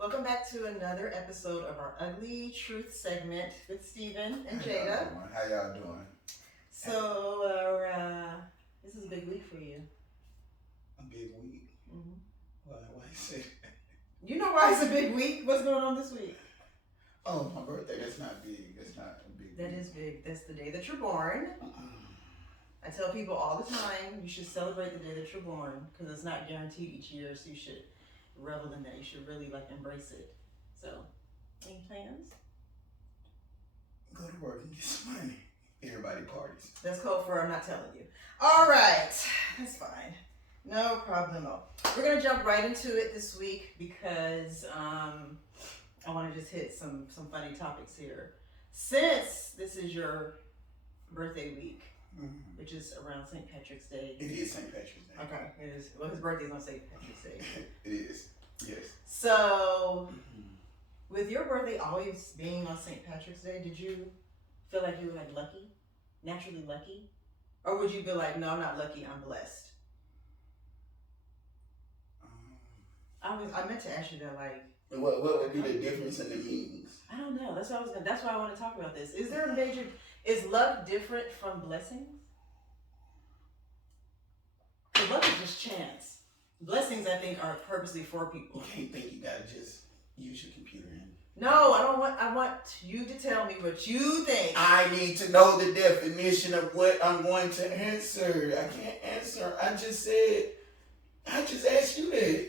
Welcome back to another episode of our Ugly Truth segment with Steven and Jada. How y'all doing? So, this is a big week for you. A big week? Mm-hmm. Why you say that? You know why it's a big week? What's going on this week? Oh, my birthday. That's not big. That's not a big That week. is big. That's the day that you're born. I tell people all the time, you should celebrate the day that you're born because it's not guaranteed each year, so you should revel in that. You should really embrace it. So, any plans? Go to work and get some money. Everybody parties. That's code for I'm not telling you. All right, that's fine. No problemo. We're gonna jump right into it this week because I want to just hit some funny topics here. Since this is your birthday week, which is around St. Patrick's Day. It is St. Patrick's Day. Okay, it is. Well, his birthday's on St. Patrick's Day. It is. Yes. So, with your birthday always being on St. Patrick's Day, did you feel like you were lucky, naturally lucky, or would you be like, no, I'm not lucky, I'm blessed? I meant to ask you that, What would be the difference in the meanings? I don't know. That's why I want to talk about this. Is luck different from blessings? Because luck is just chance. Blessings, I think, are purposely for people. You can't think you gotta just use your computer and... No, I want you to tell me what you think. I need to know the definition of what I'm going to answer. I can't answer. I just asked you that.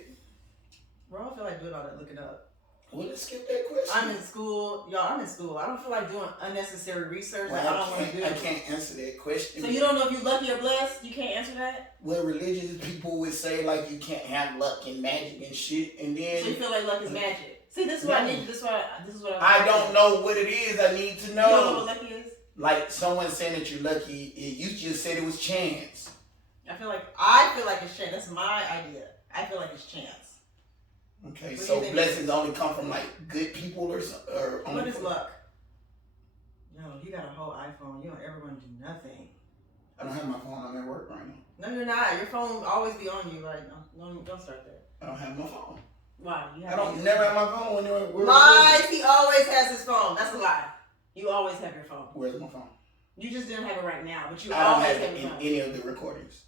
Bro, I don't feel like doing all that looking up. Well, let's skip that question. I'm in school. Y'all, I'm in school. I don't feel like doing unnecessary research that I don't want to do. I can't answer that question. So you don't know if you're lucky or blessed? You can't answer that? Well, religious people would say, you can't have luck and magic and shit, and then... So you feel like luck is magic? See, this is what I need. This is what I don't know what it is. I need to know. You don't know what lucky is? Like someone saying that you're lucky, you just said it was chance. I feel like it's chance. That's my idea. I feel like it's chance. Okay, so blessings only come from good people or what is luck? Yo, you got a whole iPhone. You don't ever want to do nothing. I don't have my phone. I'm at work right now. No, you're not. Your phone always be on you. Don't start that. I don't have my phone. Why? I don't never have my phone when we're lies. He always has his phone. That's a lie. You always have your phone. Where's my phone? You just didn't have it right now, but you I don't always have have it your in phone. any of the recordings.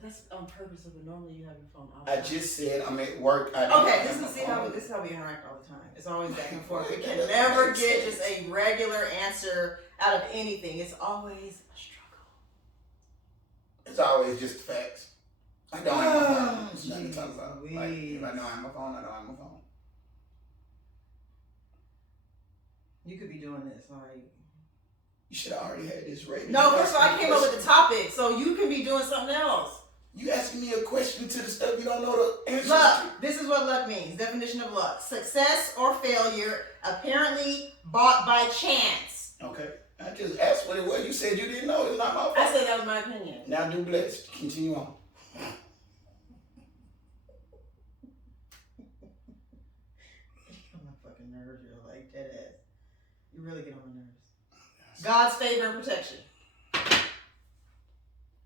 That's on purpose, but normally you have your phone off. I just said I'm at work. This is how we interact all the time. It's always back and forth. We can never get just a regular answer out of anything. It's always a struggle. It's always just facts. I don't have my phone. It's nothing to talk about. If I don't have my phone, I don't have my phone. You could be doing this, You should have already had this ready. No, first of all, I came up with the topic, so you can be doing something else. You asking me a question to the stuff you don't know the answer Luck. This is what luck means. Definition of luck. Success or failure apparently bought by chance. Okay. I just asked what it was. You said you didn't know. It's not my fault. I said that was my opinion. Now do blessed. Continue on. On my fucking nerves, you're dead ass. You really get on my nerves. God's favor and protection.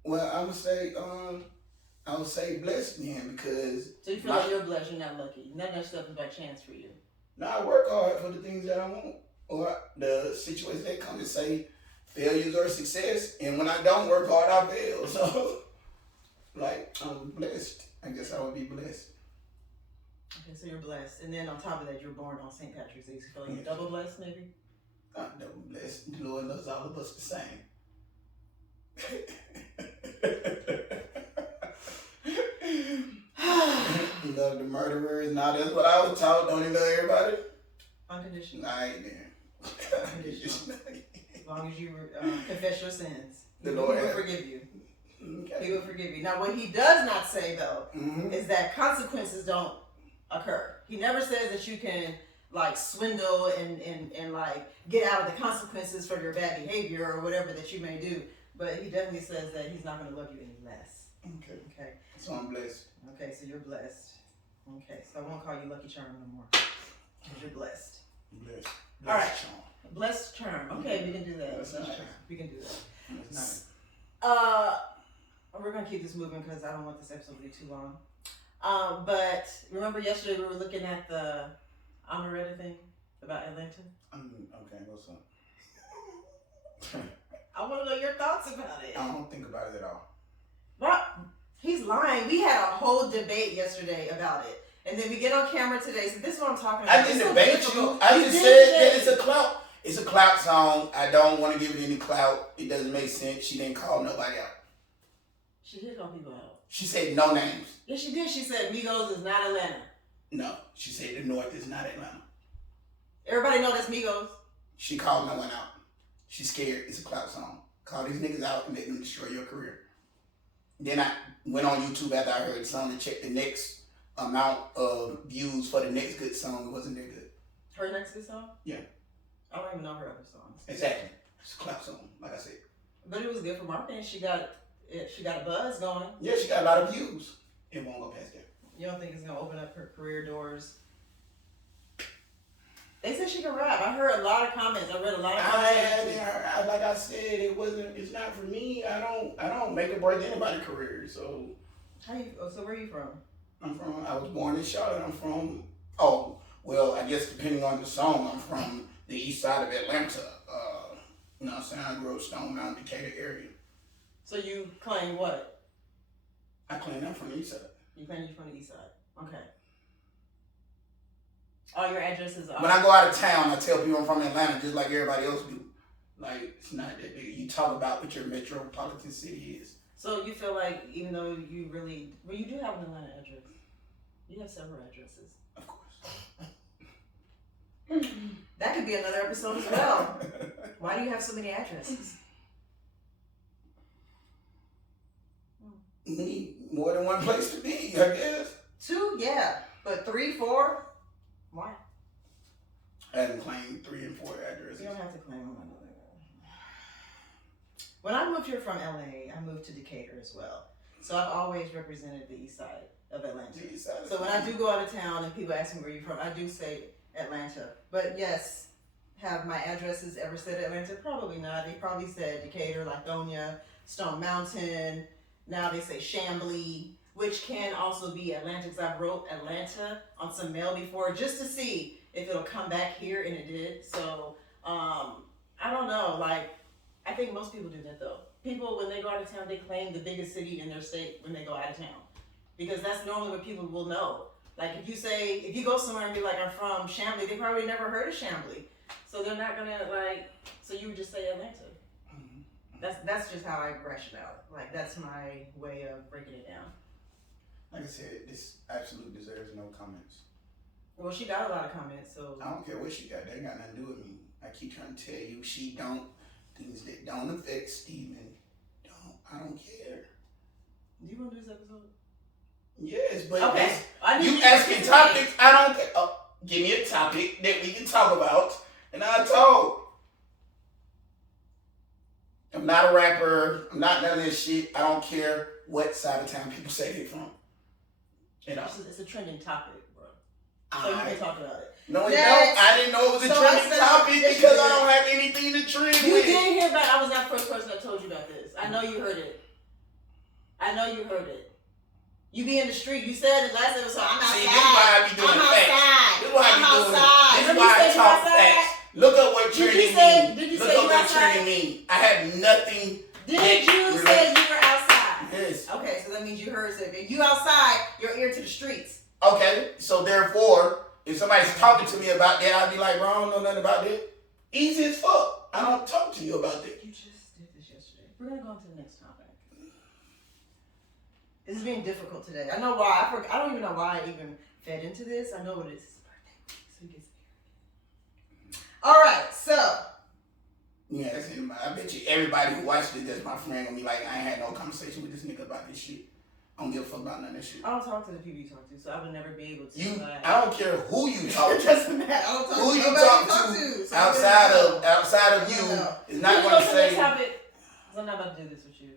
Well, I would say blessed then because... So you feel like you're blessed, you're not lucky. None of that stuff is by chance for you. Now I work hard for the things that I want. Or the situations that come and say failures or success. And when I don't work hard, I fail. So, I'm blessed. I guess I would be blessed. Okay, so you're blessed. And then on top of that, you're born on St. Patrick's Day. So you feel like you're double blessed, maybe? Not double blessed. The Lord knows all of us the same. He loved the murderers. Now that's what I was taught. Don't he love everybody? Unconditional. I ain't there. Unconditional. As long as you confess your sins, The He Lord will has- forgive you. Okay. He will forgive you. Now, what he does not say, though, Mm-hmm. is that consequences don't occur. He never says that you can swindle and get out of the consequences for your bad behavior or whatever that you may do. But he definitely says that he's not going to love you any less. Okay. Okay. So I'm blessed. Okay, so you're blessed. Okay, so I won't call you Lucky Charm no more. Because you're blessed. Blessed. All right. Sean. Blessed charm. Okay, we can do that. That's Blessed nice. charm. We can do that. That's nice. We're gonna keep this moving because I don't want this episode to be too long. But remember yesterday we were looking at the Omeretta thing about Atlanta? Okay, what's up? I want to know your thoughts about it. I don't think about it at all. What? He's lying. We had a whole debate yesterday about it. And then we get on camera today, so this is what I'm talking about. I didn't debate you. I just said that it's a clout. It's a clout song. I don't want to give it any clout. It doesn't make sense. She didn't call nobody out. She did call people out. She said no names. Yes, she did. She said Migos is not Atlanta. No, she said the North is not Atlanta. Everybody know that's Migos. She called no one out. She's scared. It's a clout song. Call these niggas out and make them destroy your career. Then I went on YouTube after I heard the song and checked the next amount of views for the next good song. It wasn't that good. Her next good song? Yeah. I don't even know her other songs. Exactly. It's a clout song, like I said. But it was good for marketing. She got a buzz going. Yeah, she got a lot of views. It won't go past that. You don't think it's gonna open up her career doors? They said she can rap. I heard a lot of comments. I read a lot of comments. Like I said, it's not for me. I don't make or break anybody's career. So So where are you from? I was born in Charlotte. I'm from, I guess depending on the song, I'm from the east side of Atlanta. You know what I'm saying? I grew up Stone Mountain, Decatur area. So you claim what? I claim I'm from the east side. You claim you're from the east side. Okay. All your addresses are... When I go out of town, I tell people I'm from Atlanta just like everybody else do. Like, it's not that big. You talk about what your metropolitan city is. So you feel like even though you really... Well, you do have an Atlanta address. You have several addresses. Of course. That could be another episode as well. Why do you have so many addresses? Need more than one place to be, I guess. 2, yeah. But 3, 4? Why? I haven't claimed 3 and 4 addresses. You don't have to claim them. When I moved here from LA, I moved to Decatur as well. So I've always represented the east side of Atlanta. So when I do go out of town and people ask me where you're from, I do say Atlanta. But yes, have my addresses ever said Atlanta? Probably not. They probably said Decatur, Lithonia, Stone Mountain. Now they say Chamblee, which can also be Atlanta, because I wrote Atlanta on some mail before just to see if it'll come back here, and it did. So I don't know. Like, I think most people do that though. People, when they go out of town, they claim the biggest city in their state when they go out of town, because that's normally what people will know. Like if you go somewhere and be like, I'm from Chamblee, they probably never heard of Chamblee, so they're not gonna So you would just say Atlanta. That's just how I ration out. Like, that's my way of breaking it down. Like I said, this absolutely deserves no comments. Well, she got a lot of comments, so... I don't care what she got. They ain't got nothing to do with me. I keep trying to tell you, she don't... Things that don't affect Steven, I don't care. Do you want to do this episode? Yes, but... Okay. You asking topics, I don't care. Oh, give me a topic that we can talk about, and I'll talk. I'm not a rapper. I'm not none of this shit. I don't care what side of town people say they're from. You know. It's a trending topic, bro. So you can talk about it. No, it don't. I didn't know it was a trending topic because I don't have anything to trend with. You did hear about it. I was not the first person that told you about this. I know you heard it. You be in the street. You said it last episode. I'm outside. See, this is why I be doing facts. This is why I be doing it. This is why I talk facts. Look up what trending means. Did you Look say up you what outside? trending means. I have nothing. Did you say you were outside? Yes. Okay, so that means you heard something. You outside, your ear to the streets. Okay, so therefore, if somebody's talking to me about that, I'll be like, bro, I don't know nothing about that. Easy as fuck. I don't talk to you about that. You just did this yesterday. We're going to go on to the next topic. This is being difficult today. I know why. I don't even know why I even fed into this. I know what it is. It's his birthday week, so he gets married. All right, so. Yeah, that's it. I bet you everybody who watched it, that's my friend, gonna be like, I ain't had no conversation with this nigga about this shit. I don't give a fuck about none of that shit. I don't talk to the people you talk to, so I would never be able to. I don't care who you talk to. It doesn't matter. I don't talk who to you nobody talk you to so outside of you is not going gonna say. Topic, I'm not about to do this with you.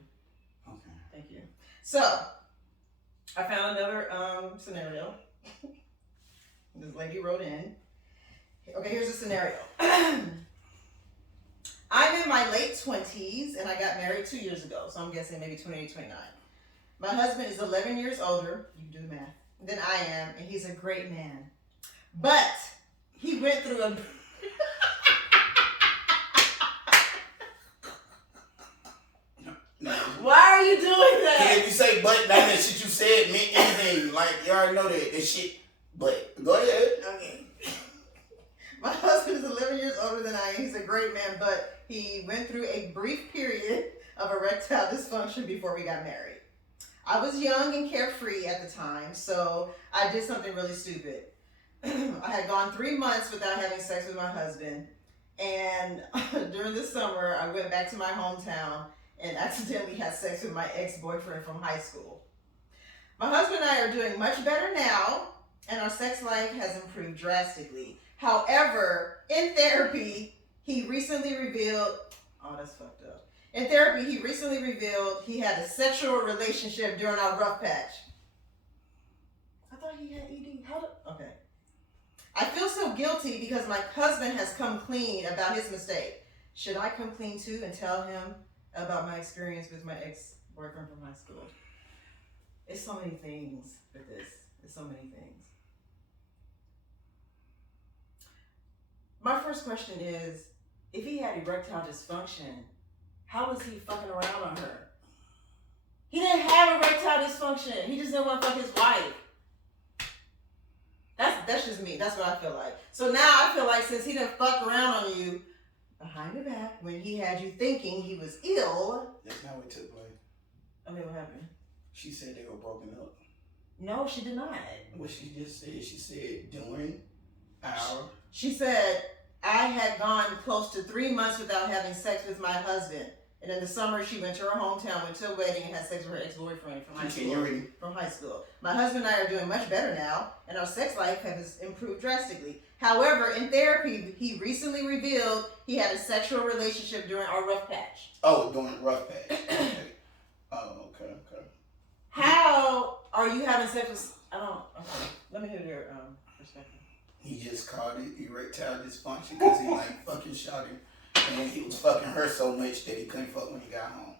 Okay. Thank you. So, I found another scenario. This lady wrote in. Okay, here's the scenario. I'm in my late 20s and I got married 2 years ago, so I'm guessing maybe 28, 29. My husband is 11 years older, you can do the math, than I am, and he's a great man. But went through a... No. Why are you doing that? If you say but, none of that shit you said meant anything. Like, you already know that shit. But, go ahead. Okay. My husband is 11 years older than I am. He's a great man, but he went through a brief period of erectile dysfunction before we got married. I was young and carefree at the time, so I did something really stupid. I had gone 3 months without having sex with my husband, and during the summer, I went back to my hometown and accidentally had sex with my ex-boyfriend from high school. My husband and I are doing much better now, and our sex life has improved drastically. However, in therapy, he recently revealed, oh, that's fucked up. In therapy, he recently revealed he had a sexual relationship during our rough patch. I thought he had ED. Okay. I feel so guilty because my husband has come clean about his mistake. Should I come clean too and tell him about my experience with my ex-boyfriend from high school? It's so many things with this. It's so many things. My first question is, if he had erectile dysfunction, how was he fucking around on her? He didn't have erectile dysfunction. He just didn't want to fuck his wife. That's just me. That's what I feel like. So now I feel like since he didn't fuck around on you behind your back when he had you thinking he was ill. That's not what took place. Okay, what happened? She said they were broken up. No, she did not. What she just said, she said during our... She said, I had gone close to 3 months without having sex with my husband. And in the summer, she went to her hometown, went to a wedding, and had sex with her ex-boyfriend from high school. My husband and I are doing much better now, and our sex life has improved drastically. However, in therapy, he recently revealed he had a sexual relationship during our rough patch. Oh, during rough patch. Okay. Oh, okay. How are you having sex with... Okay. Let me hear your perspective. He just called it erectile dysfunction because he like fucking shawty. And he was fucking her so much that he couldn't fuck when he got home.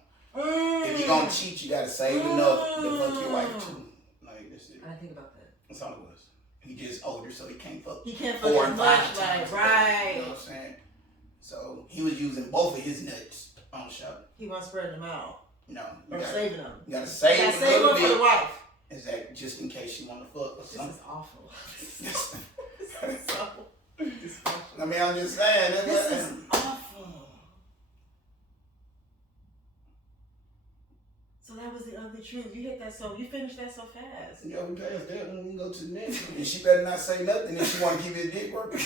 If you gonna cheat, you gotta save enough to fuck your wife too. Like, that's it. I didn't think about that. That's all it was. He just older, so he can't fuck. He can't fuck 4 as and much, 5 like, times. right. You know what I'm saying? So he was using both of his nuts on shawty. He wasn't spreading them out. No. Or saving them. You gotta save them one for the wife. Exactly, just in case she wanna fuck or something. This is awful. This is so dysfunctional. I mean, I'm just saying. This is awful. So that was the ugly truth. You finished that so fast. Yeah, we passed that when we go to the next one. And she better not say nothing if she want to give you a dick work.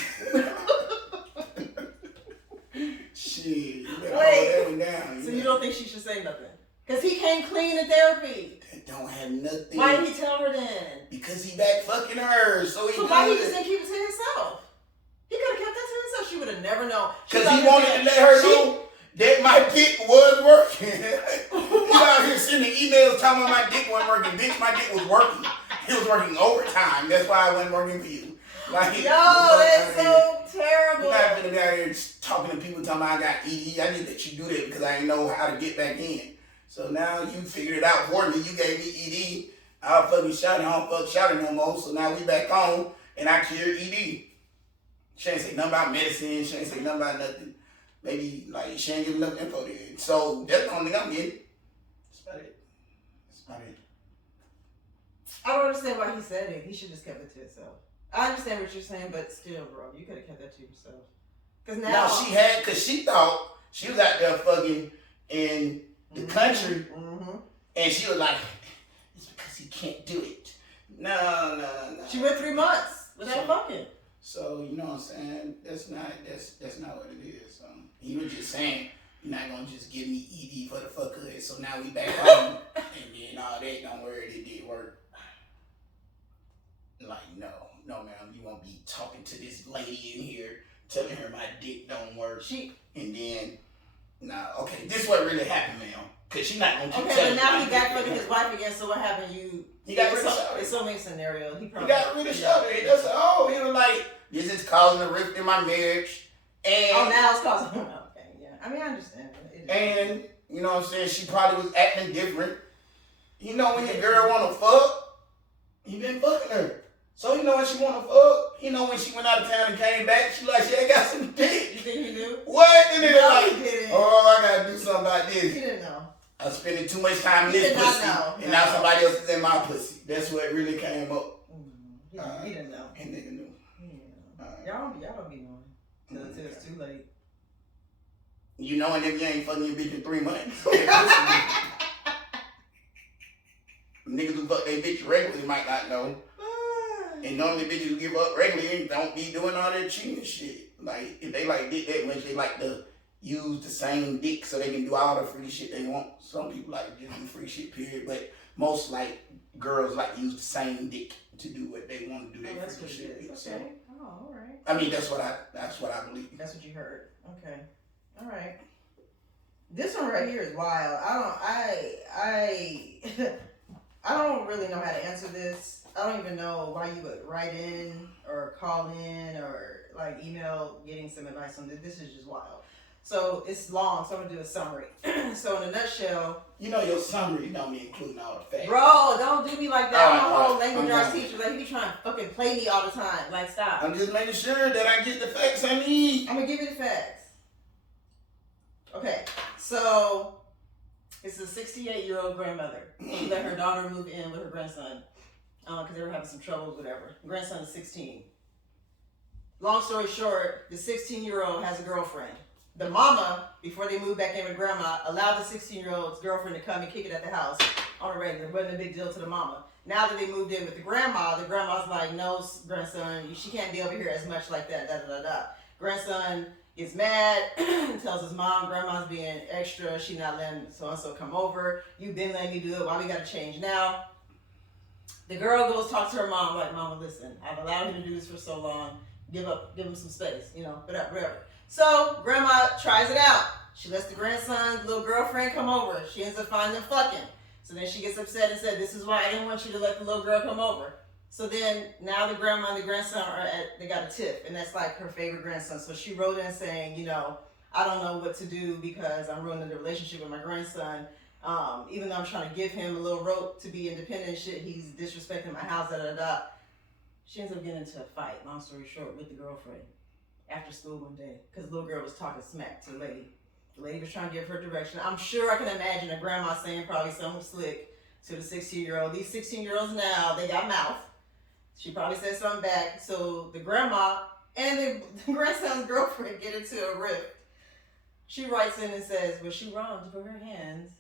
Shit, you better hold that one down. So you don't think she should say nothing? Because he came clean in therapy. That don't have nothing. Why did he tell her then? Because he back fucking her. So why he just didn't keep it to himself? He could have kept that to himself. She would have never known. Because he wanted to let her know that my dick was working. You out here sending emails telling me my dick wasn't working. Bitch, my dick was working. It was working overtime. That's why I wasn't working for you. Like, yo, that's so terrible. You're not gonna be out here talking to people talking about I got ED. I need to let you do that because I didn't know how to get back in. So now you figured it out for me. You gave me ED. I fucking shot it. I don't fuck shot it no more. So now we back home and I cured ED. She ain't say nothing about medicine. She ain't say nothing about nothing. Maybe like she ain't give enough info there. So that's the only thing I'm getting. That's about it. That's about it. I don't understand why he said it. He should just kept it to himself. I understand what you're saying, but still, bro, you could have kept that to yourself. Because now she had, because she thought she was out there fucking in the country, and she was like, it's because he can't do it. No. She went 3 months without fucking. So, you know what I'm saying? That's not what it is. He was just saying, you're not going to just give me ED for the fuck of it. So now we back home, and then all that, don't worry, it did work. Like, no, ma'am, you won't be talking to this lady in here, telling her my dick don't work. And then, okay, this is what really happened, ma'am. Because she's not going to keep telling but now he back fucking his wife again, so what happened? He got rid of Shawty. It's so many scenarios. He got rid of Shawty. He was like, this is causing a rift in my marriage. And now it's causing okay, yeah. I mean, I understand. And, you know what I'm saying, she probably was acting different. You know when your girl want to fuck, you been fucking her. So you know when she wanna fuck, you know when she went out of town and came back, she like, I got some dick. You think he knew? What? And then No, like, he didn't. oh, I gotta do something about this. He didn't know. I'm spending too much time in He this did not pussy, know. and now somebody else is in my pussy. That's what really came up. He didn't know. And nigga knew. Y'all don't be knowing till it's too late. You knowing if you ain't fucking your bitch in 3 months. Niggas who fuck their bitch regularly might not know. And normally bitches who give up regularly don't be doing all that cheating shit. Like, if they like dick that much, they like to use the same dick so they can do all the free shit they want. Some people like to just do free shit, period. But most like girls like to use the same dick to do what they want to do. Their free shit. Okay. So, Oh, all right. I mean, that's what I believe. That's what you heard. Okay. All right. This one right here is wild. I don't really know how to answer this. I don't even know why you would write in or call in or like email getting some advice on this. This is just wild. So it's long, so I'm gonna do a summary. So in a nutshell, you know your summary don't be including all the facts. Bro, don't do me like that. I'm a whole language arts right. teacher. Like he be trying to fucking play me all the time. Like stop. I'm just making sure that I get the facts I need. I'm gonna give you the facts. Okay, so it's a 68-year-old grandmother. She let her daughter move in with her grandson because they were having some troubles, whatever. Grandson is 16. Long story short, the 16-year-old has a girlfriend. The mama, before they moved back in with grandma, allowed the 16-year-old's girlfriend to come and kick it at the house on a regular. It wasn't a big deal to the mama. Now that they moved in with the grandma's like, no, grandson, she can't be over here as much like that, Grandson gets mad, tells his mom, grandma's being extra, she not letting so-and-so come over. You've been letting me do it, why we gotta change now? The girl goes talk to her mom, like, Mama, listen, I've allowed him to do this for so long, give him some space, whatever. So, grandma tries it out. She lets the grandson's little girlfriend come over. She ends up finding them fucking. So then she gets upset and said, this is why I didn't want you to let the little girl come over. So then, now the grandma and the grandson they got a tiff, and that's like her favorite grandson. So she wrote in saying, I don't know what to do because I'm ruining the relationship with my grandson. Even though I'm trying to give him a little rope to be independent and shit, he's disrespecting my house, She ends up getting into a fight, long story short, with the girlfriend after school one day because the little girl was talking smack to the lady. The lady was trying to give her direction. I'm sure I can imagine a grandma saying probably something slick to the 16-year-old. These 16-year-olds now, they got mouth. She probably said something back. So the grandma and the grandson's girlfriend get into a rift. She writes in and says, was she wrong to put her hands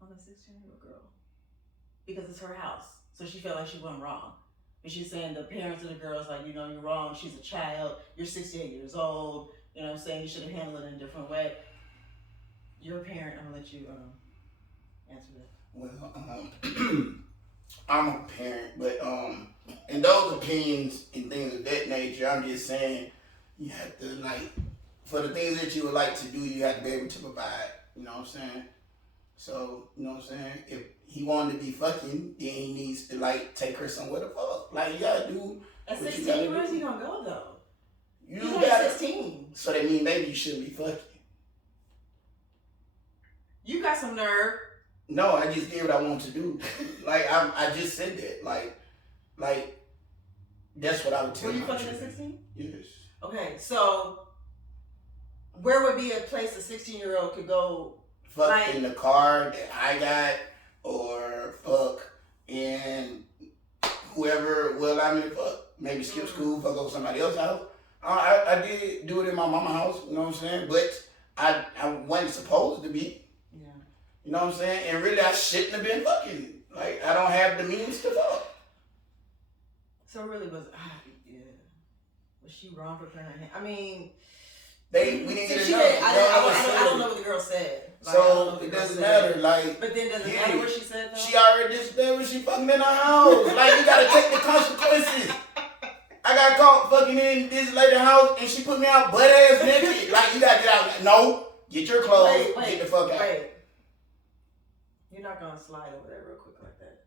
on the 16-year-old girl? Because it's her house. So she felt like she wasn't wrong. But she's saying the parents of the girl's like, you're wrong. She's a child. You're 68 years old. You know what I'm saying? You should have handled it in a different way. You're a parent. I'm going to let you answer that. Well, I'm a parent, but in those opinions and things of that nature, I'm just saying you have to, for the things that you would like to do, you have to be able to provide. You know what I'm saying? So, you know what I'm saying? If he wanted to be fucking, then he needs to, take her somewhere to fuck. You gotta do. At 16, where is he gonna go, though? He's only 16. So that means maybe you shouldn't be fucking. You got some nerve. No, I just did what I want to do. I just said that. That's what I would tell Were you my fucking at children. 16? Yes. Okay, so where would be a place a 16-year-old could go? Fuck in the car that I got, or fuck in whoever will allow me to fuck. Maybe skip school, fuck over somebody else's house. I did do it in my mama's house, you know what I'm saying? But I wasn't supposed to be. Yeah. You know what I'm saying? And really, I shouldn't have been fucking. I don't have the means to fuck. So it really was, was she wrong for putting her hand? I mean, we didn't get she it did. done. I don't know what the girl said. So it doesn't matter. But then does it matter what she said though? She already disappeared when she fucking in her house. You gotta take the consequences. I got caught fucking in this lady's house and she put me out butt ass naked. You gotta get out. No, get your clothes. Get the fuck out. Wait. You're not gonna slide over there real quick like that.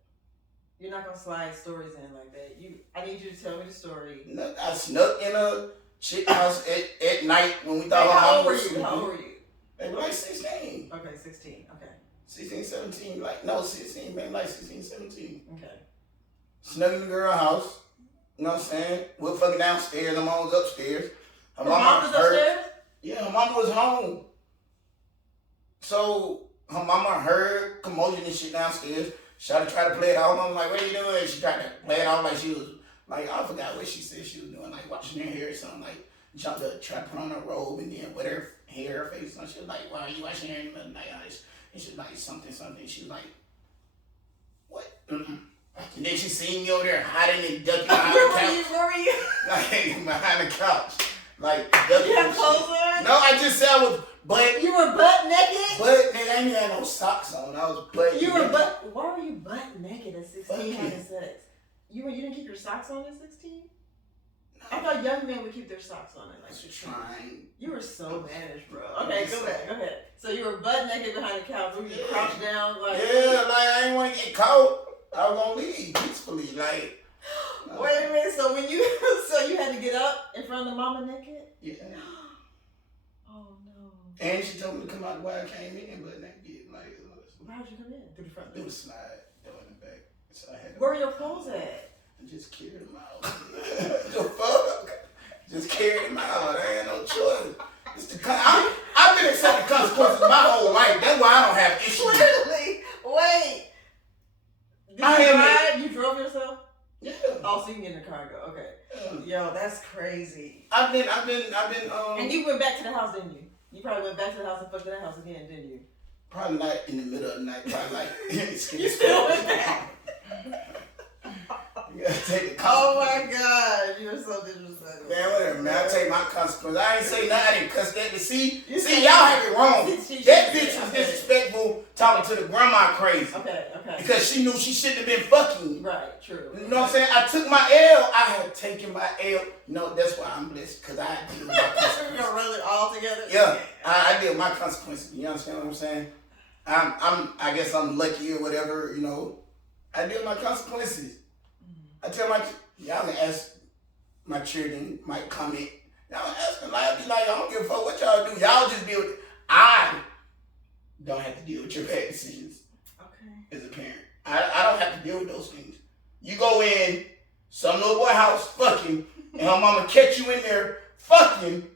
You're not gonna slide stories in like that. I need you to tell me the story. No, I snuck in a chick house at night when we thought How old were was you? How old were you? They were 16. Okay, 16. Okay. 16, 17. 16, man, 16, 17. Okay. snuck in the girl house. You know what I'm saying? We're fucking downstairs. Her mom was upstairs. Her mom was upstairs? Yeah, her mama was home. So her mama heard commotion and shit downstairs. Shawty tried to play it off. I'm like, what are you doing? She tried to play it off like she was, like, I forgot what she said she was doing, like washing her hair or something, like jumped up, tried to put on her robe and then with her hair, her face on. She was like, why are you washing your hair in the middle of the night? And she was like, something. She was like, what? Mm-mm. And then she seen me over there hiding and ducking behind the couch. Where were you? Like, behind the couch. Like, you have clothes on? No, I just said I was butt. You were butt naked? Butt naked. I ain't had no socks on. I was butt You were naked. Why were you butt naked at 16 having sex? You didn't keep your socks on at 16? No. I thought young men would keep their socks on at like 16. Trying. You were so managed, bro. Okay, go ahead. So you were butt naked behind the couch. Were you crouched down? Like, yeah, like I didn't want to get caught. I was gonna leave peacefully, like. Wait a minute. So when you had to get up in front of the mama naked? Yeah. Oh no. And she told me to come out the way I came in, but naked, like. How'd you come in? Through the front door? It was slide door in the back, so I had. Where were your clothes at? I just carried them out. The fuck? Just carried them out. I ain't no choice. I've been accepting consequences my whole life. That's why I don't have issues. Clearly. Wait. You drove yourself? Yeah. Oh, so you can get in the car and go. Okay. Yeah. Yo, that's crazy. I've been. And you went back to the house, didn't you? You probably went back to the house and fucked in that house again, didn't you? Probably not in the middle of the night. Probably like. You still went back. You gotta take the consequences. Oh my God, you're so disrespectful. Man, whatever, man. I take my consequences. I ain't say nothing. I didn't cuss that. See, y'all have it wrong. That bitch was disrespectful, talking to the grandma crazy. Okay. Because she knew she shouldn't have been fucking. Right, true. You know what I'm saying? I took my L. I had taken my L. No, that's why I'm blessed. Because I had to deal with my consequences. You're gonna run it all together? Yeah, I deal with my consequences. You understand what I'm saying? I guess I'm lucky or whatever, you know. I deal with my consequences. I tell y'all can ask my children, might comment. Y'all ask them, I'll be like, I don't give a fuck what y'all do. Y'all just deal with it. I don't have to deal with your bad decisions. Okay. As a parent. I don't have to deal with those things. You go in some little boy house fucking, and her mama catch you in there fucking.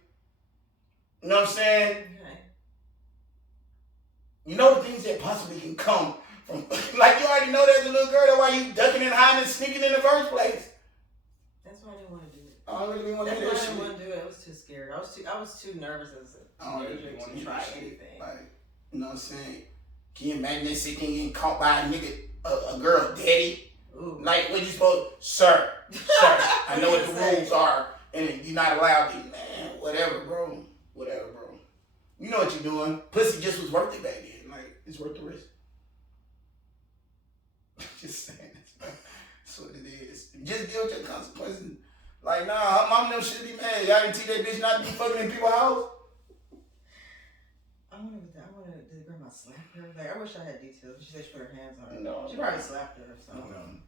You know what I'm saying? Okay. You know the things that possibly can come from, like you already know there's a little girl, that's why you ducking and hiding and sneaking in the first place. That's why I didn't want to do it. I don't really want to do That's that why I shit. didn't want to do it. I was too scared. I was too nervous as a teenager to try anything. Like, you know what I'm saying? Can you imagine that shit getting caught by a nigga, a girl daddy? Ooh. Like, what you supposed, sir, I know what the rules are, and you're not allowed to, man, whatever, bro. You know what you're doing. Pussy just was worth it back then. Like, it's worth the risk. Just saying. That's what it is. Just deal with your consequences. Like, nah, her mom and them should be mad. Y'all didn't teach that bitch not to be fucking in people's house? I wonder did the grandma slap her? Like, I wish I had details. She said she put her hands on her. No. She probably slapped her or something.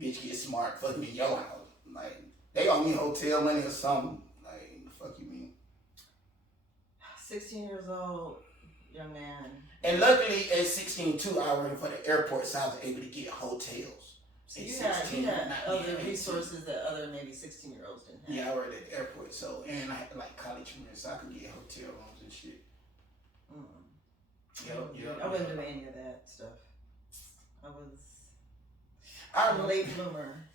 Bitch get smart, fucking in your house. Like, they owe me hotel money or something. Like, the fuck you mean? 16 years old, young man. And luckily, at 16 too, I worked for the airport, so I was able to get hotels. So you had other resources that other maybe 16-year-olds didn't have. Yeah, I worked at the airport, so, and I had like college friends, so I could get hotel rooms and shit. I wouldn't do any of that stuff. I was a late bloomer.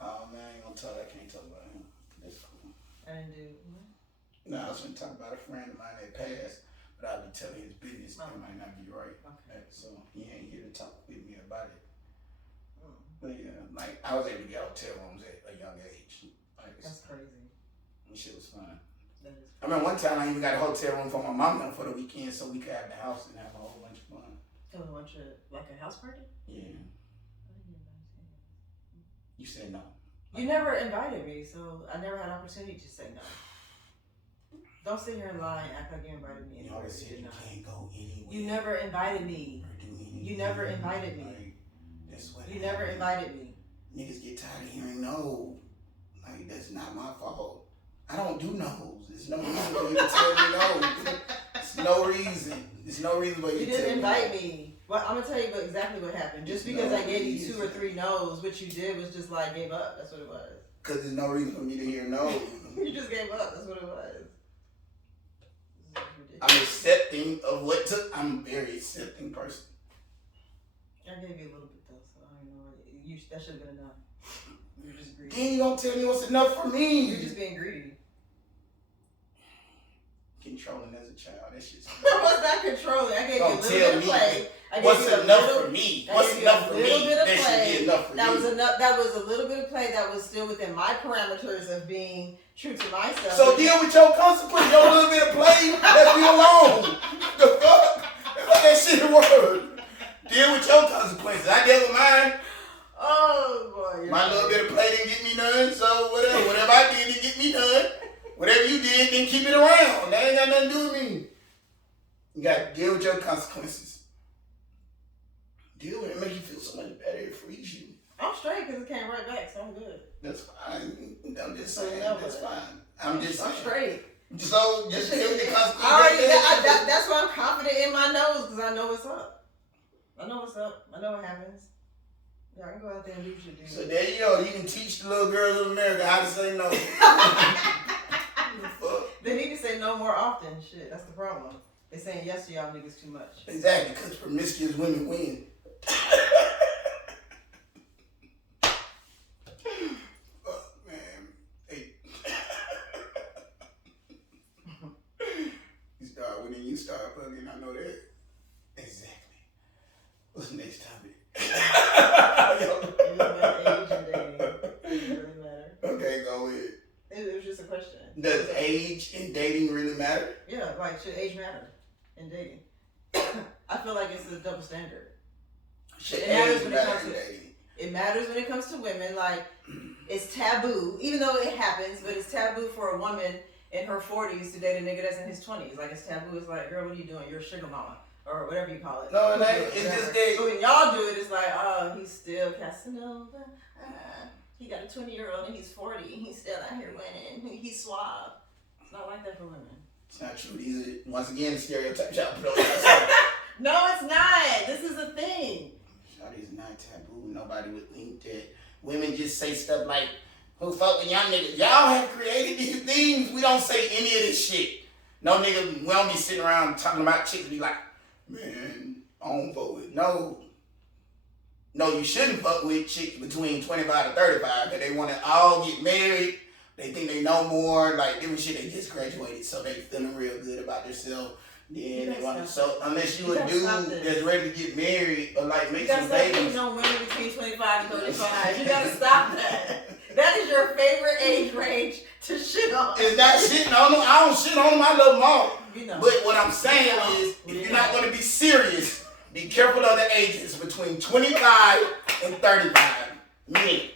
Oh man, I ain't gonna talk. I can't talk about him. That's cool. I didn't do what? No, I was gonna talk about a friend of mine that passed, but I'll be telling his business. That might not be right. Okay. So he ain't here to talk with me about it. But yeah, like I was able to get hotel rooms at a young age. Like, that's crazy. And shit was fun. That is crazy. I remember one time I even got a hotel room for my mom for the weekend, so we could have the house and have a whole bunch of fun. Have a bunch of like a house party? Yeah. You said no. You never invited me, so I never had an opportunity to say no. Don't sit here and lie and act like you invited me. You always said you can't go anywhere. You never invited me. You never invited me. Like, that's what you never invited me. Niggas get tired of hearing no. Like, that's not my fault. I don't do no's. There's no reason for you to tell me no. There's no reason. There's no reason for you to tell me. You didn't invite me. Well, I'm gonna tell you exactly what happened. Just because I gave you 2 or 3 no's, what you did was just like gave up. That's what it was. Because there's no reason for me to hear no. You just gave up. That's what it was. I'm accepting of what took. I'm a very accepting person. I gave you a little bit though, so I don't know. That should have been enough. You're just greedy. Then you gonna tell me what's enough for me? You're just being greedy. Controlling as a child, that shit's What's that controlling? I gave you a little bit of play. What's enough for me? What's enough for me? That should be enough for that me. Was enough. That was a little bit of play that was still within my parameters of being true to myself. So deal with your consequences. Your little bit of play, let me alone. The fuck? That's like that shit word. Deal with your consequences. I deal with mine. Oh boy. My little bit of play didn't get me none, so whatever I did didn't get me none. Whatever you did, then keep it around. That ain't got nothing to do with me. You gotta deal with your consequences. Deal with it, make you feel so much better. It frees you. I'm straight because it came right back, so I'm good. That's fine. I'm just So saying. That's fine. I'm straight. So just deal with the consequences. That's why I'm confident in my nose because I know what's up. I know what's up. I know what happens. Yeah, I can go out there and do what you do. So there you go. You can teach the little girls of America how to say no. They need to say no more often. Shit, that's the problem. They saying yes to y'all niggas too much. Exactly, because promiscuous women win. Oh, man. Hey. You start fucking, I know that. Exactly. What's the next topic? Age and dating. It really matter. Okay, go ahead. It was just a question. Does age in dating really matter? Yeah, like should age matter in dating? I feel like it's a double standard. Should It age matters when it matter comes in to dating? it matters when it comes to women. Like it's taboo, even though it happens, but it's taboo for a woman in her 40s to date a nigga that's in his 20s. Like it's taboo. It's like, girl, what are you doing? You're a sugar mama or whatever you call it. No, it's just that. So when y'all do it, it's like, oh, he's still Casanova. He got a 20-year-old and he's 40 and he's still out here winning. He's suave. It's not like that for women. It's not true. These are, once again, stereotypes y'all put on yourself. No, it's not. This is a thing. Shawty's not taboo. Nobody would think that. Women just say stuff like, who fuck with young niggas? Y'all have created these things. We don't say any of this shit. No nigga, we don't be sitting around talking about chicks and be like, man, I don't fuck with. No, you shouldn't fuck with chicks between 25 to 35 because they want to all get married. They think they know more, like different shit. They just graduated, so they feeling real good about themselves. Then they want to. So unless you a dude that's ready to get married or like make some babies, you know, women between 25 and 35. You gotta stop that. That is your favorite age range to shit on. It's not shitting on them. I don't shit on them. I love them all. You know. But what I'm saying is, if you're not going to be serious, be careful of the ages between 25 and 35. Men.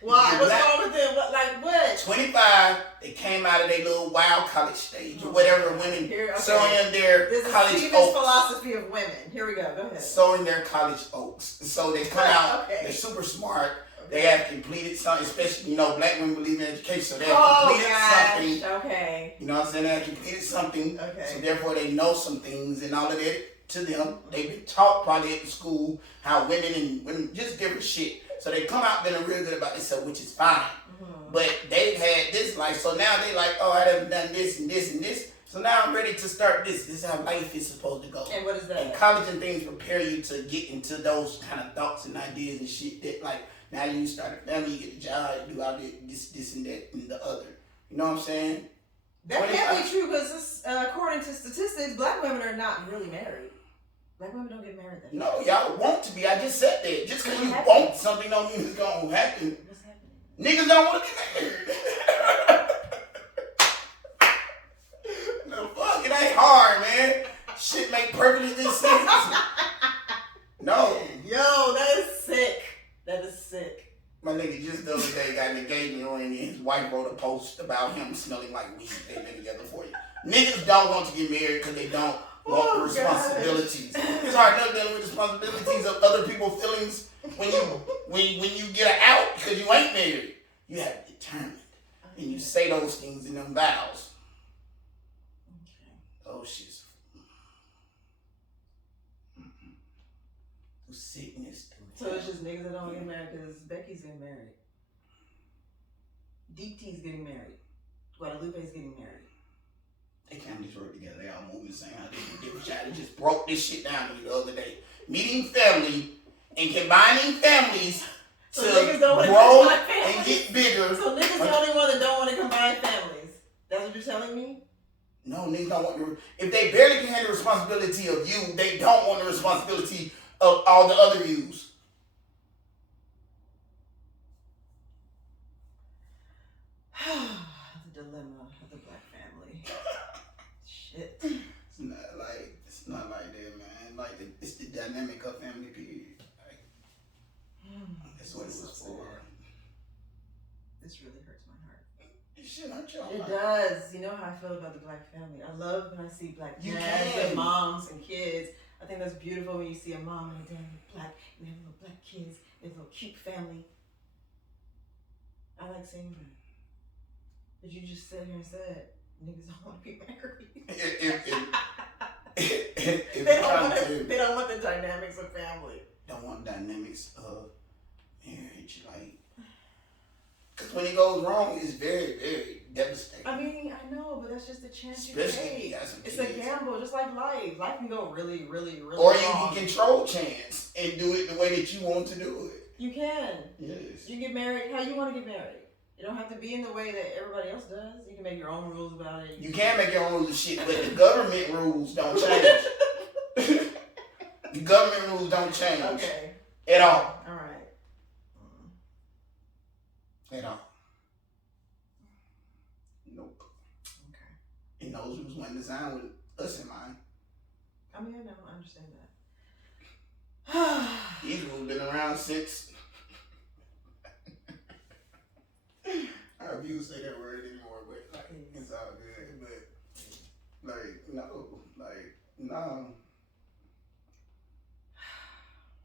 Why? What's wrong with them? What? 25, they came out of their little wild college stage or whatever. Women sowing their college Steven's oats. philosophy of women. Here we go. Go ahead. Sowing their college oats. So they come out, they're super smart. They have completed something, especially, you know, black women believe in education, so they have completed something. Okay. You know what I'm saying? They have completed something. Okay. So therefore they know some things and all of that to them. They've been taught probably at school how women just different shit. So they come out feeling real good about themselves, which is fine. Mm-hmm. But they've had this life, so now they like, oh, I done done this and this and this. So now I'm ready to start this. This is how life is supposed to go. And what is that? And college and things prepare you to get into those kind of thoughts and ideas and shit that like, now you start a family, you get a job, you do all this and that and the other. You know what I'm saying? That can't be true because according to statistics, black women are not really married. Black women don't get married that No, y'all want to be. I just said that. Just because you want something don't mean it's going to happen. What's happening? Niggas don't want to get married. No, fuck, it ain't hard, man. Shit make perfectly good sense. No. Yo, that is sick. That is sick. My nigga just the other day got an engagement ring and his wife wrote a post about him smelling like weed. They've been together for you. Niggas don't want to get married because they don't want the responsibilities. It's hard enough dealing with responsibilities of other people's feelings when you get an out because you ain't married. You have determined. And you say those things in them vows. Okay. Oh shit. sickness. So it's just niggas that don't get married because Becky's getting married. Deep T's getting married. Guadalupe's getting married. They can't just work together. They all moving the same. I think the different child just broke this shit down to me the other day. Meeting family and combining families so to grow and get bigger. So niggas the only one that don't want to combine families. That's what you're telling me? No, niggas don't want to. If they barely can handle the responsibility of you, they don't want the responsibility of all the other yous. The dilemma of the black family. Shit. It's not like that, man. Like it's the dynamic of family, period. Like, that's what it was for. This really hurts my heart. It should hurt your It heart. does. You know how I feel about the black family. I love when I see black dads and moms and kids. I think that's beautiful when you see a mom and a dad with black, and they have little black kids, they have a little cute family. I like seeing that. But you just sat here and said, niggas don't want to be married. They don't want the dynamics of family. Don't want dynamics of marriage, like, because when it goes wrong, it's very, very devastating. I mean, I know, but that's just a chance you take. It's a gamble, just like life. Life can go really, really, really or wrong. You can control chance and do it the way that you want to do it. You can. Yes. You get married how you want to get married. You don't have to be in the way that everybody else does. You can make your own rules about it. You can make your own rules and shit, but the government rules don't change. The government rules don't change. Okay. At all. All right. At all. Nope. Okay. And those rules weren't designed with us in mind. I mean, I know. I understand that. These rules been around since. I refuse to say that word anymore, but like it's all good. But no.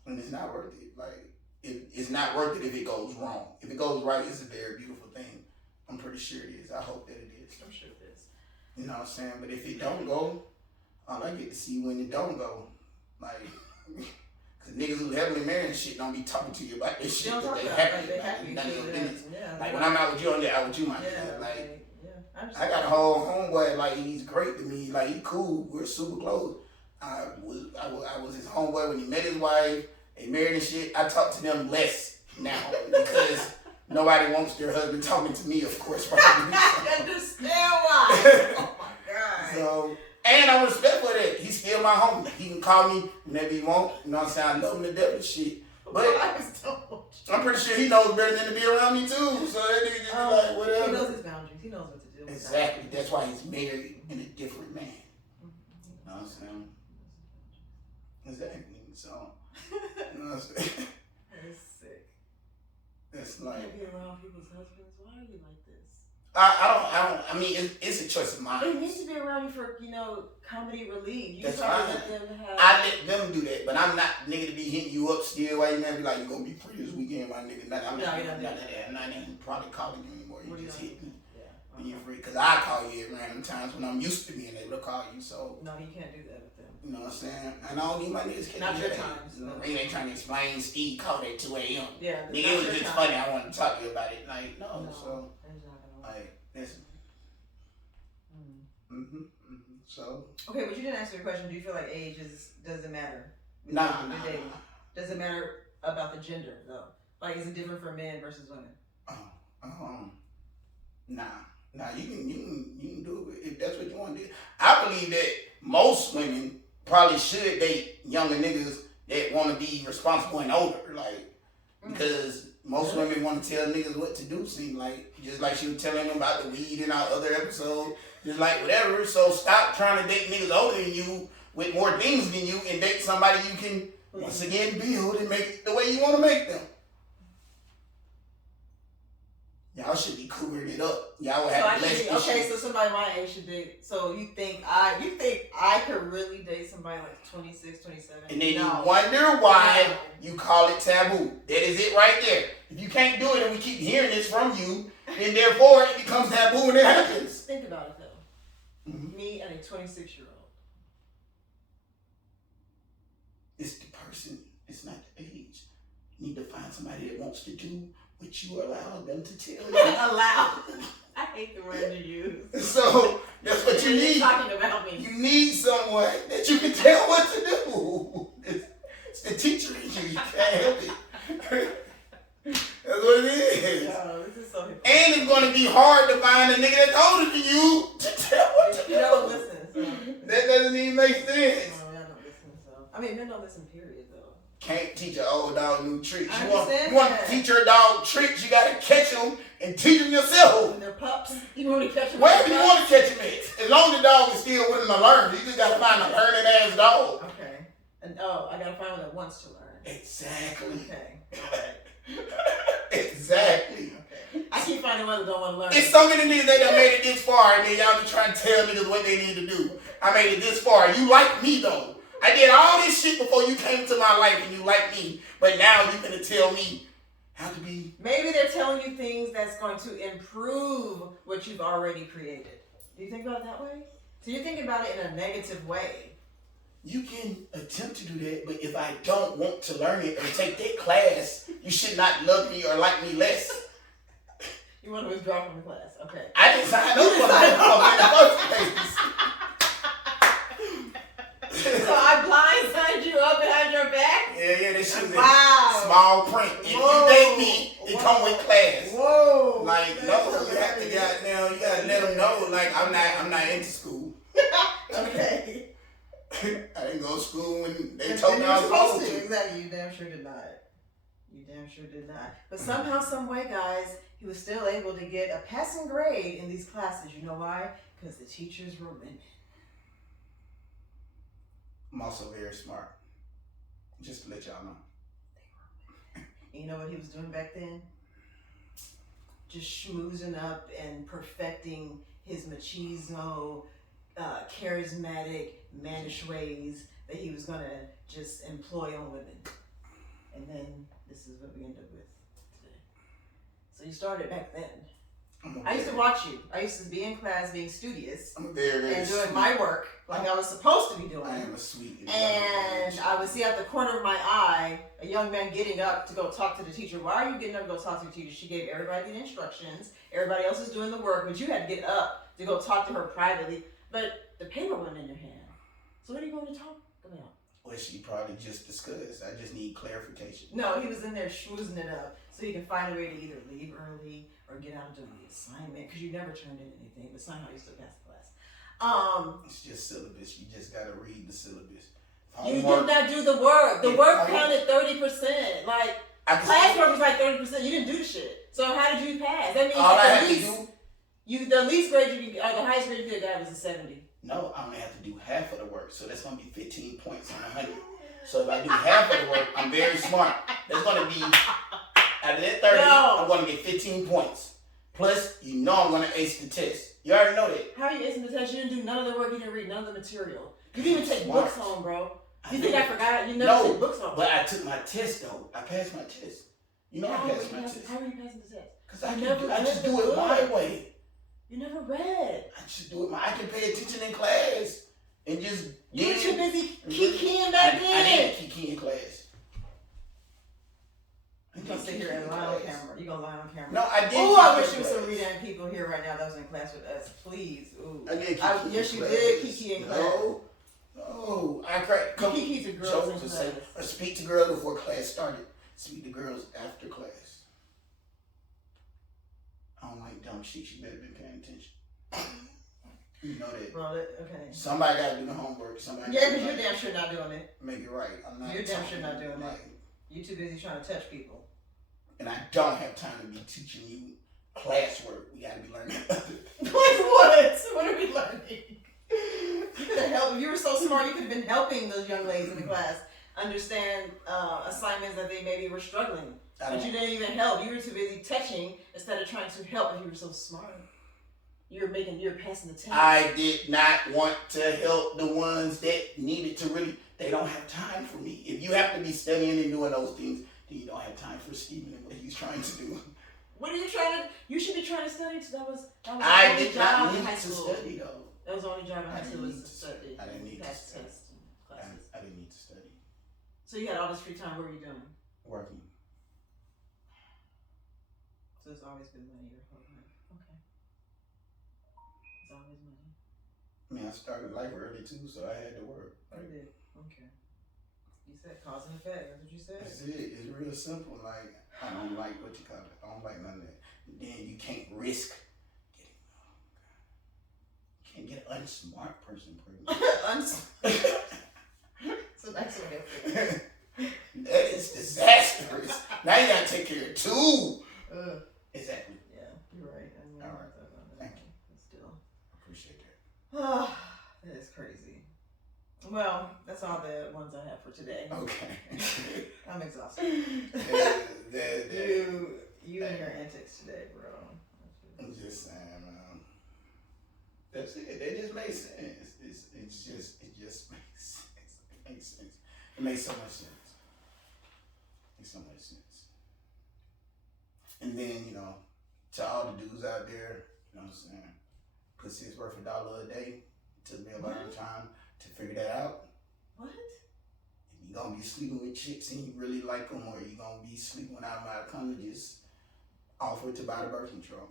And it's not worth it. Like it's not worth it if it goes wrong. If it goes right, it's a very beautiful thing. I'm pretty sure it is. I hope that it is. I'm sure it is. You know what I'm saying? But if it don't go, all I get to see when it don't go, like. Niggas who heavily married and shit don't be talking to you about this shit. They happy. Like when I'm out with you, I'm out with you, my nigga. Like, I got a whole homeboy, like he's great to me. Like he cool. We're super close. I was his homeboy when he met his wife. They married and shit. I talk to them less now because nobody wants their husband talking to me, of course. I understand why. Oh my God. So. And I'm respectful of that. He's still my homie. He can call me whenever he want. You know what I'm saying? I love him to death and shit. But I'm pretty sure he knows better than to be around me too. So that nigga just be like, whatever. He knows his boundaries. He knows what to do. Exactly. That's why he's married and a different man. You know what I'm saying? Exactly. So, you know what I'm saying? That's sick. It's like. You can't be around people's husbands. Why are you like this? I mean, it's a choice of mine. It needs to be around you for, comedy relief. That's fine. I let them do that, but I'm not nigga to be hitting you up still. Why you never be like, you gonna be free this weekend, my nigga? I'm not even probably calling you anymore. You just hit me when you're free. Because I call you at random times when I'm used to being able to call you. So no, you can't do that with them. You know what I'm saying? And I don't need my niggas. Not your times. They ain't trying to explain Steve called at 2 a.m. Yeah. Nigga, it was just funny. I wanted to talk to you about it. Like, no. So, like, listen. So. Okay, but you didn't answer the question. Do you feel like age doesn't matter? Nah. Does it matter about the gender though? Like, is it different for men versus women? Nah. You can do it if that's what you want to do. I believe that most women probably should date younger niggas that want to be responsible and older, like because most women want to tell niggas what to do. Seem like just like she was telling them about the weed in our other episode. Just like whatever. So stop trying to date niggas older than you with more things than you and date somebody you can once again build and make it the way you want to make them. Y'all should be coopering it up. Y'all would have less issues. Okay, so somebody my age should date. So you think I could really date somebody like 26, 27? And then you wonder why you call it taboo. That is it right there. If you can't do it and we keep hearing this from you, then therefore it becomes taboo when it happens. Think about it though. Mm-hmm. Me and a 26-year-old. It's the person. It's not somebody that wants to do what you allow them to tell you. Allow. I hate the word you use. So that's what you need. Talking about me. You need someone that you can tell what to do. It's the teacher in you. You can't help it. That's what it is. Yo, this is so and it's going to be hard to find a nigga that's older than you to tell what to do. You don't listen, so. That doesn't even make sense. No, y'all don't listen, so. I mean, men don't listen, period, though. Can't teach an old dog new tricks. I You want understand to teach your dog tricks, you got to catch them and teach them yourself. When they're pups, you want to catch them. Wherever you want to catch them at. As long as the dog is still willing to learn, you just got to find a learning ass dog. Okay. And I got to find one that wants to learn. Exactly. Okay. All right. Exactly. Okay. I keep finding one that don't want to learn. It's so many niggas that done made it this far and then y'all be trying to tell niggas what they need to do. I made it this far. You like me though. I did all this shit before you came into my life and you like me. But now you gonna tell me how to be. Maybe they're telling you things that's going to improve what you've already created. Do you think about it that way? So you're thinking about it in a negative way. You can attempt to do that, but if I don't want to learn it or take that class, you should not love me or like me less. You want to withdraw from the class, okay? I didn't sign up for that in the first place. So I blindsided you up behind your back? Yeah, that shit was Wow. in small print. If you date me, it come with class. Whoa. Like, no, you have to goddamn, you gotta let them know, like, I'm not into school. Okay. I didn't go to school when they told me I was supposed to. Exactly, you damn sure did not. You damn sure did not. But somehow, some way, guys, he was still able to get a passing grade in these classes. You know why? Because the teachers were women. I'm also very smart. Just to let y'all know. And you know what he was doing back then? Just schmoozing up and perfecting his machismo, charismatic, mannish ways that he was going to just employ on women. And then this is what we end up with today. So you started back then. I used to watch you. I used to be in class being studious I'm very and doing sweet. my work like I was supposed to be doing. I am a sweet. And I would see out the corner of my eye a young man getting up to go talk to the teacher. Why are you getting up to go talk to the teacher? She gave everybody the instructions. Everybody else is doing the work, but you had to get up to go talk to her privately. But the paper wasn't in your hand. So what are you going to talk about? Well, she probably just discussed. I just need clarification. No, he was in there schmoozing it up so he can find a way to either leave early or get out and do the assignment because you never turned in anything, but somehow you still passed the class. It's just syllabus. You just gotta read the syllabus. You did not do the work. The work counted 30%. Like classwork was like 30%. You didn't do the shit. So how did you pass? That means all I at have least to do. The least grade you could, or the highest grade you could have was a 70. No, I'm gonna have to do half of the work. So that's gonna be 15 points on 100. So if I do half of the work, I'm very smart. That's gonna be out of that 30, No. I'm gonna get 15 points. Plus, you know I'm gonna ace the test. You already know that. How are you acing the test? You didn't do none of the work. You didn't read none of the material. You didn't even take books home, bro. You think I forgot? You never took books home. But I took my test though. I passed my test. You know I passed my test. How are you passing the test? Because I just do it my way. You never read. I just do it my. I can pay attention in class and just. You were too busy kikiing back then. I didn't kiki in class. You gonna sit here and lie on camera. You gonna lie on camera. No, I did. Oh, I wish there was some reading people here right now that was in class with us. Please. Ooh. I did kiki yes, in you class. did kiki in class. No. I cracked. You kiki to girls in class. Or speak to girls before class started. Speak to girls after class. I don't like dumb shit. You better be paying attention. You know that. Bro, okay. Somebody gotta do the homework. Somebody. Yeah, because you're damn sure not doing it. Make it right. I'm not. You're damn sure not doing like, it. You too busy trying to touch people. And I don't have time to be teaching you classwork. We gotta be learning. Like what? What are we learning? You could have helped. If you were so smart, you could have been helping those young ladies in the class understand assignments that they maybe were struggling. But you didn't even help. You were too busy touching instead of trying to help. If you were so smart, you're passing the test. I did not want to help the ones that needed to really. They don't have time for me. If you have to be studying and doing those things, then you don't have time for Steven and what he's trying to do. What are you trying to? You should be trying to study. So that was I the only did job not in need high to school. study though. That was the only job in high I school didn't was need to to study. I didn't need to Pass study. tests and classes. I didn't need to study. So you had all this free time. What were you doing? Working. So it's always been money your whole life. Okay. It's always money. I mean, I started life early too, so I had to work. I did. Okay. You said cause and effect. That's what you said. That's it. It's real simple. Like, I don't like what you call it. I don't like none of that. And then you can't risk getting, you can't get an unsmart person pregnant. So that's what it. That is disastrous. Now you gotta take care of two. Exactly. Yeah, you're right. I mean, all right. Thank you. But still. Appreciate that. That is crazy. Well, that's all the ones I have for today. Okay. I'm exhausted. You and your antics today, bro. I'm just saying, that's it. That just makes sense. It just makes sense. It makes sense. It makes so much sense. It makes so much sense. And then, to all the dudes out there, you know what I'm saying? Pussy is worth $1 a day. It took me a lot of time to figure that out. What? If you're gonna be sleeping with chicks and you really like them, or you're gonna be sleeping without them out of condom, just offer to buy the birth control.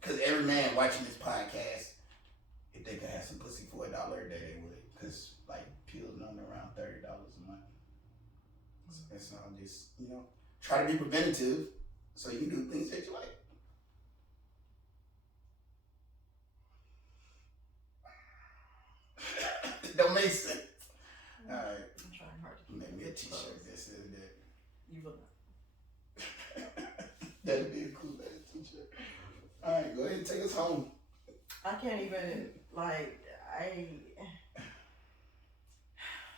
Because every man watching this podcast, if they could have some pussy for $1 a day, they would. Because, like, pills number around $30 a month. So that's all just, try to be preventative so you can do things that you like. Don't make sense. All right. I'm trying hard to keep Make me a t-shirt that says that. You will not. That'd be a cool ass t-shirt. All right, go ahead and take us home. I can't even,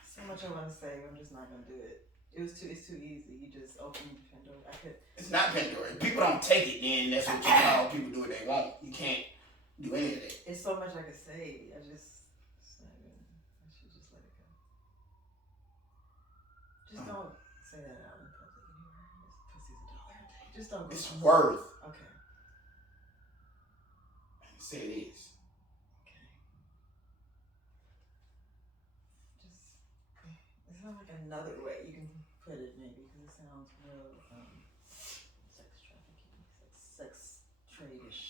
so much I want to say, but I'm just not going to do it. It's too easy. You just open Pandora. It's not Pandora. If people don't take it, then that's what you call people do what they want. You can't do any of that. It's so much I could say. I should just let it go. Just don't say that out in public anywhere. This pussy's $1 a day. Just don't go. It's worth. Okay. Say it is. Okay. It's not like another way you can put it, maybe, because it sounds real sex trafficking, sex trade-ish.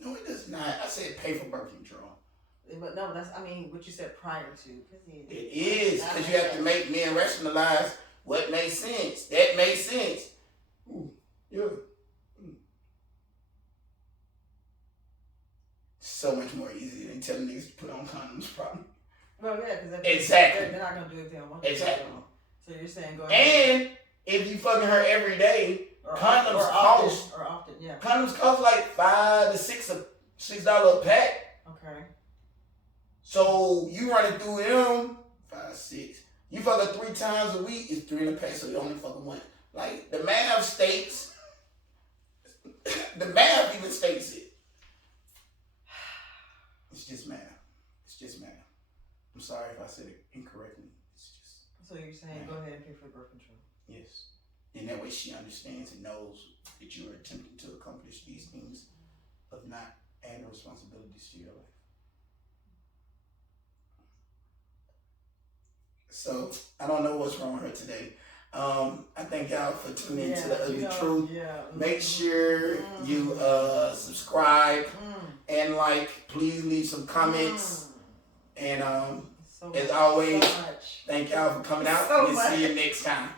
No, it does not. I said pay for birth control. But no, what you said prior to. It is, because you have to make men rationalize what makes sense. That makes sense. Ooh, yeah. So much more easy than telling niggas to put on condoms, probably. Well, yeah, because exactly. They're not going to do it if they don't want to. Exactly. So you're saying go ahead. And if you fucking her every day, condoms often, yeah. Condoms cost like $5 to $6 a pack. Okay. So you running through them, 5, 6. You fuck her 3 times a week, it's 3 in a pack, so you only fucking one. Like, the math states, the math even states it. It's just math. It's just math. I'm sorry if I said it incorrectly. It's just. So you're saying go ahead and pay for birth control? Yes. And that way she understands and knows that you are attempting to accomplish these things of not adding responsibilities to your life. So I don't know what's wrong with her today. I thank y'all for tuning into The Ugly Truth. Yeah. Make sure you subscribe and please leave some comments. And as always, thank y'all for coming out. We'll see you next time.